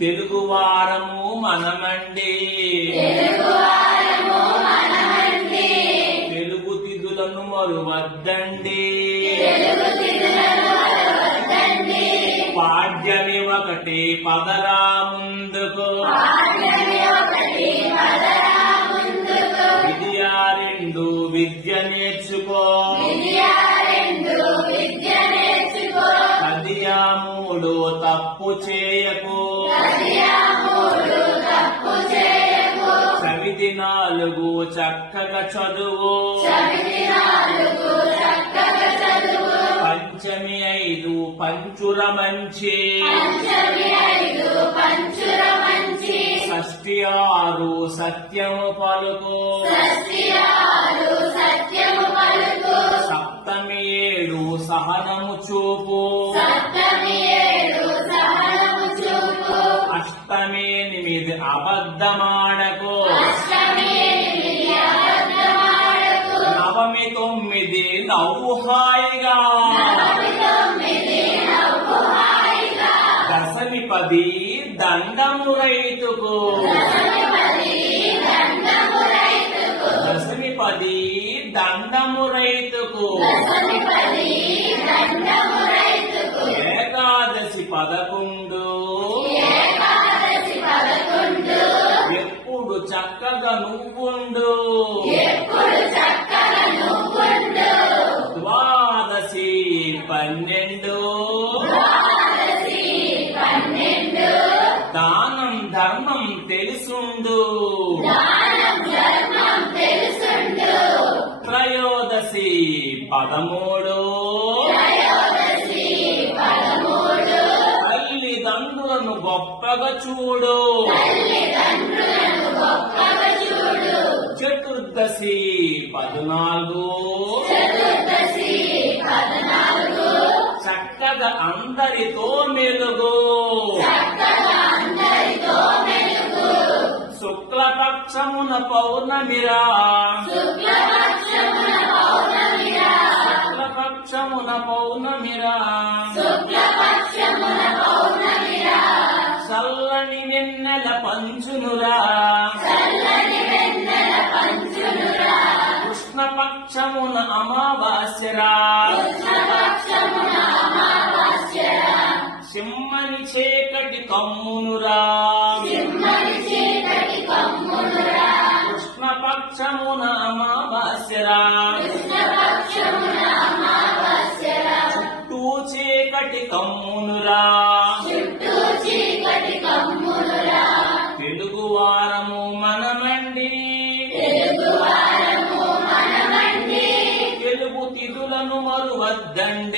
తెలుగు వారము మనమండి, తెలుగు తిథులను మరువద్దండి, పాడ్యమి ఒకటి పదరా ముందుకు, విద్యా రెండు విద్య నేర్చుకో, కదియా మూడు తప్పు చేయకు, చవితి నాలుగు చక్కగా చదువు, పంచమి ఐదు పంచుర మంచి, షష్ఠి ఆరు సత్యము పలుకు, సప్తమి ఏడు సహనము చూపు, అష్టమి ఎనిమిది అబద్ధమాడకు, నవమి తొమ్మిది నవ్వు హాయిగా, దశమి పది దండము రైతుకు, దశమి పది దండము రైతుకు, ఏకాదశి 11 ఎప్పుడు చక్కగా నువ్వుండు, ద్వాదశి 12 దానం ధర్మం తెలుసుండు, త్రయోదశి 13 తల్లిదండ్రులను గొప్పగా చూడు, చతుర్దశి 14 చక్కగా అందరితో మెలుగు, శుక్లపక్షమున పౌర్ణమిరా, శుక్లపక్షమున పౌర్ణమిరా, చల్లని వెన్నెల పంచునురా, కృష్ణపక్షమున అమావాస్యరా, సింహని చీకటి కమ్మునురా, కృష్ణపక్షమున అమావాస్యరా, చుట్టూ చీకటి కమ్మునురా, తెలుగు వారము మనమండి, తెలుగు తిథులను మరువద్దండి.